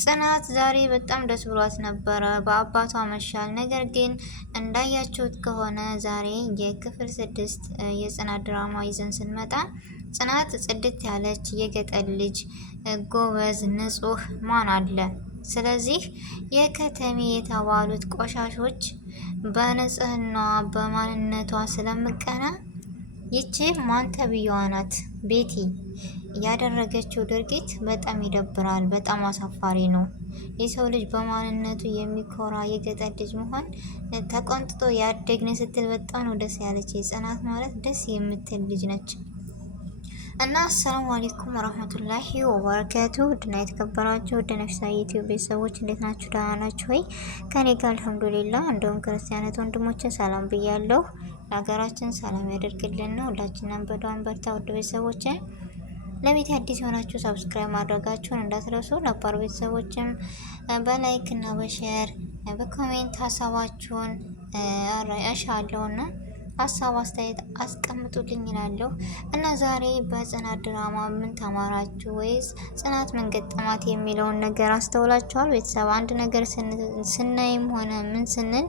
ጽናት ዛሬ በጣም ደስ ብሏት ነበረ በአባቷ መሻል። ነገር ግን እንዳያችሁት ከሆነ ዛሬ የክፍል 6 የጽናት ድራማ ይዘን ስንመጣ ጽናት ጽድት ያለች የገጠር ልጅ ጎበዝ፣ ንጹህ ማን አለ? ስለዚህ የከተሜ የተባሉት ቆሻሾች በንጽህናዋ በማንነቷ ስለምቀና ይቺ ማን ተብዬዋ ናት ቤቲ ያደረገችው ድርጊት በጣም ይደብራል። በጣም አሳፋሪ ነው። የሰው ልጅ በማንነቱ የሚኮራ የገጠር ልጅ መሆን ተቆንጥጦ ያደግን ስትል በጣም ነው ደስ ያለች። ጽናት ማለት ደስ የምትል ልጅ ነች። እና አሰላሙ አለይኩም ወራህመቱላሂ ወበረካቱ ድና የተከበራችሁ ወደ ነፍሳ ዩቲዩብ ቤተሰቦች እንዴት ናችሁ? ደህና ናችሁ ወይ? ከኔ ጋር አልሐምዱሊላህ። እንደውም ክርስቲያናት ወንድሞችን ሰላም ብያለሁ። ለሀገራችን ሰላም ያደርግልን ነው። ሁላችንም በዱዓን በርታ። ውድ ቤተሰቦች ለቤት አዲስ የሆናችሁ ሰብስክራይብ ማድረጋችሁን እንዳትረሱ። ነባር ቤተሰቦችም በላይክ እና በሼር በኮሜንት ሀሳባችሁን አሻለውና ሀሳብ አስተያየት አስቀምጡልኝ ይላለሁ። እና ዛሬ በጽናት ድራማ ምን ተማራችሁ? ወይስ ጽናት ምን ገጠማት የሚለውን ነገር አስተውላችኋል? ቤተሰብ አንድ ነገር ስናይም ሆነ ምን ስንል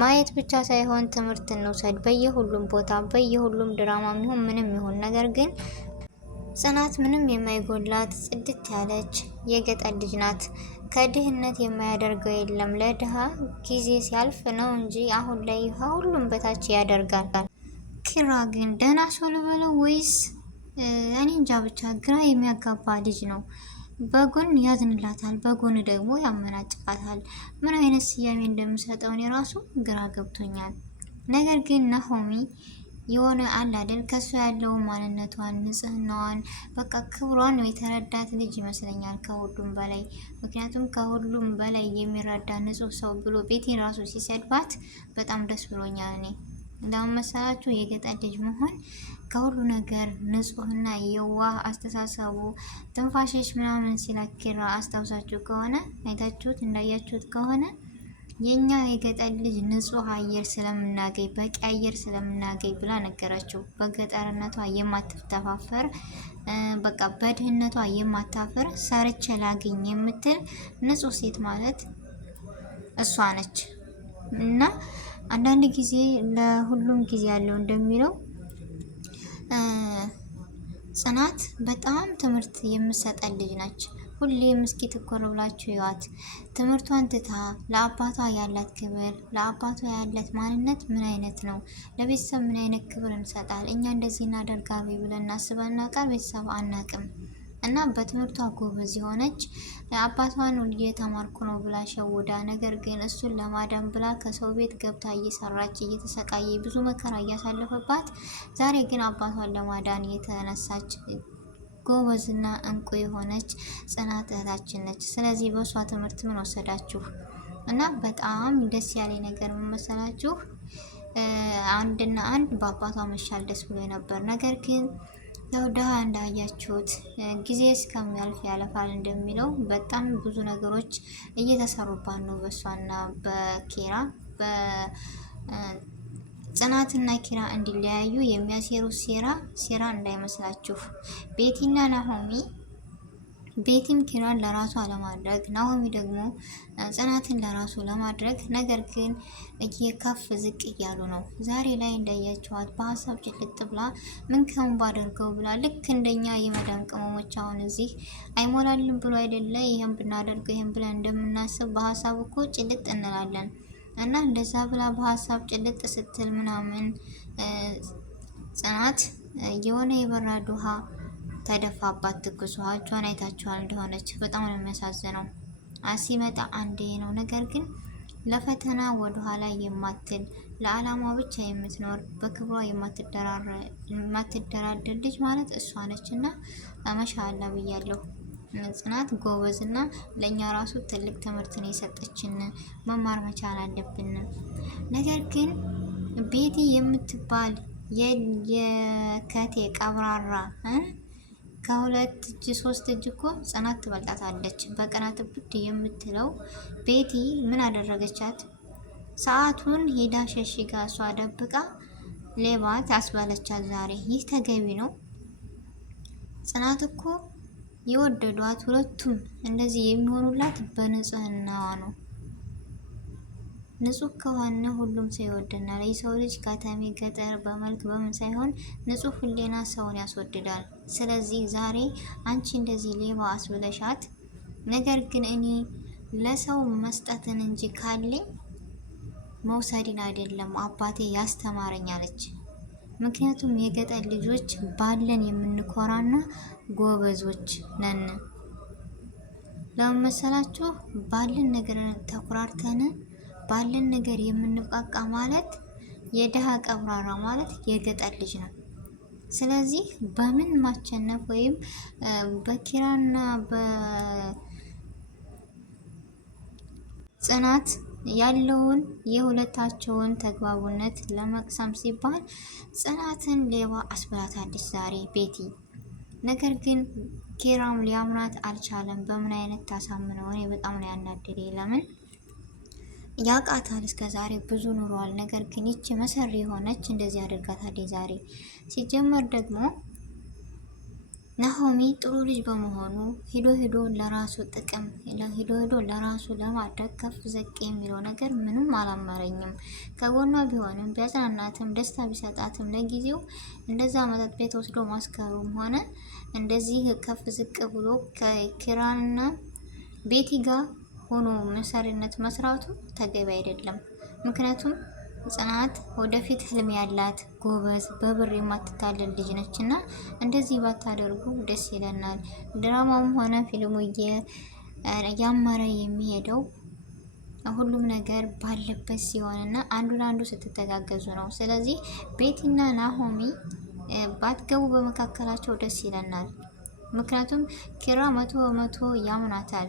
ማየት ብቻ ሳይሆን ትምህርት እንውሰድ። በየሁሉም ቦታ በየሁሉም ድራማ ይሁን ምንም ይሁን ነገር ግን ጽናት ምንም የማይጎላት ጽድት ያለች የገጠር ልጅ ናት። ከድህነት የማያደርገው የለም። ለድሃ ጊዜ ሲያልፍ ነው እንጂ አሁን ላይ ሁሉም በታች ያደርጋል። ኪራ ግን ደህና ሰው ልበለው ወይስ እኔ እንጃ፣ ብቻ ግራ የሚያጋባ ልጅ ነው። በጎን ያዝንላታል፣ በጎን ደግሞ ያመናጭቃታል። ምን አይነት ስያሜ እንደምሰጠው እኔ ራሱ ግራ ገብቶኛል። ነገር ግን ናሆሚ የሆነ አለ አይደል ከሱ ያለው ማንነቷን፣ ንጽህናዋን፣ በቃ ክብሯን የተረዳት ልጅ ይመስለኛል ከሁሉም በላይ። ምክንያቱም ከሁሉም በላይ የሚረዳ ንጹህ ሰው ብሎ ቤቴን ራሱ ሲሰድባት በጣም ደስ ብሎኛል። እኔ ለምን መሰላችሁ? የገጠር ልጅ መሆን ከሁሉ ነገር ንጹህና የዋህ አስተሳሰቡ ትንፋሽሽ ምናምን ሲላኪራ አስታውሳችሁ ከሆነ አይታችሁት እንዳያችሁት ከሆነ የኛ የገጠር ልጅ ንጹህ አየር ስለምናገኝ በቂ አየር ስለምናገኝ ብላ ነገራቸው። በገጠርነቷ የማትተፋፈር በቃ በድህነቷ የማታፈር ሰርቼ ላገኝ የምትል ንጹህ ሴት ማለት እሷ ነች። እና አንዳንድ ጊዜ ለሁሉም ጊዜ ያለው እንደሚለው ጽናት በጣም ትምህርት የምሰጠን ልጅ ነች። ሁሌም እስኪ ትኮር ብላችሁ ይዋት። ትምህርቷን ትታ ለአባቷ ያላት ክብር፣ ለአባቷ ያላት ማንነት ምን አይነት ነው? ለቤተሰብ ምን አይነት ክብር እንሰጣል? እኛ እንደዚህ እናደርጋለን ብለን እናስበን እናውቃል? ቤተሰብ አናቅም። እና በትምህርቷ ጎበዝ የሆነች አባቷን እየተማርኩ ነው ብላ ሸውዳ፣ ነገር ግን እሱን ለማዳን ብላ ከሰው ቤት ገብታ እየሰራች እየተሰቃየ ብዙ መከራ እያሳለፈባት፣ ዛሬ ግን አባቷን ለማዳን የተነሳች ጎበዝና እንቁ የሆነች ጽናት እህታችን ነች። ስለዚህ በሷ ትምህርት ምን ወሰዳችሁ? እና በጣም ደስ ያለኝ ነገር ምን መሰላችሁ? አንድና አንድ በአባቷ መሻል ደስ ብሎ ነበር። ነገር ግን ያው ድሃ እንዳያችሁት ጊዜ እስከሚያልፍ ያለፋል እንደሚለው በጣም ብዙ ነገሮች እየተሰሩባት ነው በሷና በኪራ ጽናትና ኪራ እንዲለያዩ የሚያሴሩት ሴራ እንዳይመስላችሁ። ቤቲና ናሆሚ ቤቲም ኪራን ለራሷ ለማድረግ ናሆሚ ደግሞ ጽናትን ለራሱ ለማድረግ ነገር ግን እየከፍ ዝቅ እያሉ ነው። ዛሬ ላይ እንዳያቸዋት በሀሳብ ጭልጥ ብላ ምን ከምን ባደርገው ብላ ልክ እንደኛ የመዳም ቅመሞች አሁን እዚህ አይሞላልን ብሎ አይደለ ይሄን ብናደርገው ይሄን ብለን እንደምናስብ በሀሳብ እኮ ጭልጥ እንላለን። እና እንደዛ ብላ በሀሳብ ጭልጥ ስትል ምናምን ጽናት የሆነ የበራድ ውሃ ተደፋባት። ትኩስ ውሃ እጇን አይታችኋል እንደሆነች በጣም ነው የሚያሳዝነው። ሲመጣ አንዴ ነው። ነገር ግን ለፈተና ወደ ኋላ የማትል ለዓላማ ብቻ የምትኖር በክብሯ የማትደራደር ልጅ ማለት እሷ ነች። እና ማሻአላ ብያለሁ። ጽናት ጎበዝ እና ለእኛ ራሱ ትልቅ ትምህርትን የሰጠችን መማር መቻል አለብን። ነገር ግን ቤቲ የምትባል የከቴ ቀብራራ ከሁለት እጅ ሶስት እጅ እኮ ጽናት ትበልጣታለች። በቀናት ብድ የምትለው ቤቲ ምን አደረገቻት? ሰዓቱን ሄዳ ሸሽጋ እሷ ደብቃ ሌባ ታስባለቻት ዛሬ። ይህ ተገቢ ነው? ጽናት እኮ የወደዷት ሁለቱም እንደዚህ የሚሆኑላት በንጽህናዋ ነው። ንጹህ ከሆነ ሁሉም ሰው ይወደናል። የሰው ልጅ ከተሜ ገጠር በመልክ በምን ሳይሆን ንጹህ ህሊና ሰውን ያስወድዳል። ስለዚህ ዛሬ አንቺ እንደዚህ ሌባ አስብለሻት፣ ነገር ግን እኔ ለሰው መስጠትን እንጂ ካለኝ መውሰድን አይደለም አባቴ ያስተማረኝ አለች። ምክንያቱም የገጠር ልጆች ባለን የምንኮራና ጎበዞች ነን። ለምን መሰላችሁ? ባለን ነገር ተኩራርተን ባለን ነገር የምንብቃቃ ማለት የድሃ ቀብራራ ማለት የገጠር ልጅ ነው። ስለዚህ በምን ማቸነፍ ወይም በኪራና በጽናት ያለውን የሁለታቸውን ተግባቡነት ለመቅሰም ሲባል ጽናትን ሌባ አስብላታለች ዛሬ ቤቲ። ነገር ግን ኪራም ሊያምናት አልቻለም። በምን አይነት ታሳምነው? እኔ በጣም ነው ያናደደኝ። ለምን ያቃታል? እስከ ዛሬ ብዙ ኑሯል። ነገር ግን ይቺ መሰሪ የሆነች እንደዚህ አድርጋታለች ዛሬ። ሲጀመር ደግሞ ናሆሚ ጥሩ ልጅ በመሆኑ ሂዶ ለራሱ ጥቅም ሂዶ ለራሱ ለማድረግ ከፍ ዘቅ የሚለው ነገር ምንም አላመረኝም። ከጎኗ ቢሆንም ቢያጽናናትም ደስታ ቢሰጣትም ለጊዜው እንደዛ መጠጥ ቤት ወስዶ ማስከሩም ሆነ እንደዚህ ከፍ ዝቅ ብሎ ከኪራንና ቤቲ ጋር ሆኖ መሰሪነት መስራቱ ተገቢ አይደለም። ምክንያቱም ጽናት ወደፊት ህልም ያላት ጎበዝ በብር የማትታለል ልጅ ነች እና እንደዚህ ባታደርጉ ደስ ይለናል። ድራማውም ሆነ ፊልሙ ያመረ የሚሄደው ሁሉም ነገር ባለበት ሲሆንና አንዱ ለአንዱ ስትተጋገዙ ነው። ስለዚህ ቤቲና ናሆሚ ባትገቡ በመካከላቸው ደስ ይለናል። ምክንያቱም ኪራ 100% ያምናታል።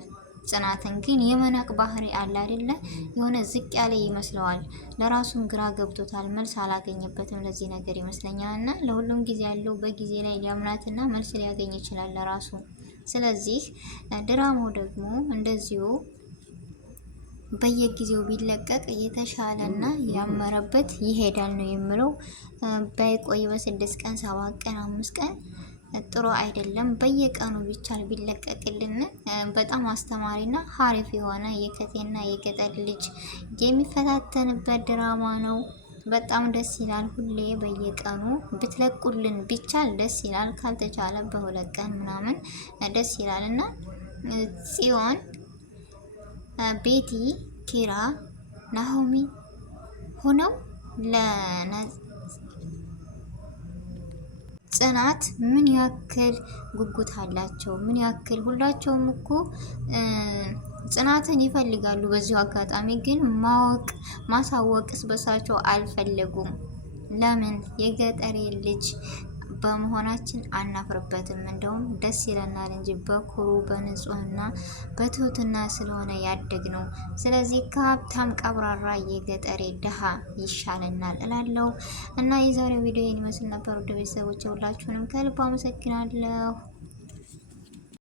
ጽናትን ግን የመናቅ ባህሪ አለ አይደለ? የሆነ ዝቅ ያለ ይመስለዋል። ለራሱም ግራ ገብቶታል። መልስ አላገኘበትም ለዚህ ነገር ይመስለኛል። እና ለሁሉም ጊዜ ያለው በጊዜ ላይ ሊያምናትና መልስ ሊያገኝ ይችላል ለራሱ። ስለዚህ ድራማው ደግሞ እንደዚሁ በየጊዜው ቢለቀቅ የተሻለና ያመረበት ይሄዳል ነው የምለው። ባይቆይ በ6 ቀን 7 ቀን 5 ቀን ጥሩ አይደለም። በየቀኑ ቢቻል ቢለቀቅልን በጣም አስተማሪና ሀሪፍ የሆነ የከቴና የገጠር ልጅ የሚፈታተንበት ድራማ ነው። በጣም ደስ ይላል። ሁሌ በየቀኑ ብትለቁልን ቢቻል ደስ ይላል። ካልተቻለ በ2 ቀን ምናምን ደስ ይላል እና ጽዮን፣ ቤቲ፣ ኪራ፣ ናሆሚ ሆነው ጽናት ምን ያክል ጉጉት አላቸው? ምን ያክል ሁላቸውም እኮ ጽናትን ይፈልጋሉ። በዚሁ አጋጣሚ ግን ማሳወቅስ በሳቸው አልፈለጉም። ለምን? የገጠሬ ልጅ በመሆናችን አናፍርበትም። እንደውም ደስ ይለናል እንጂ በኩሩ በንጹህና በትሁትና ስለሆነ ያደግ ነው። ስለዚህ ከሀብታም ቀብራራ የገጠሬ ድሃ ይሻለናል እላለሁ። እና የዛሬው ቪዲዮ ይመስል ነበር። ወደ ቤተሰቦች ሁላችሁንም ከልብ አመሰግናለሁ።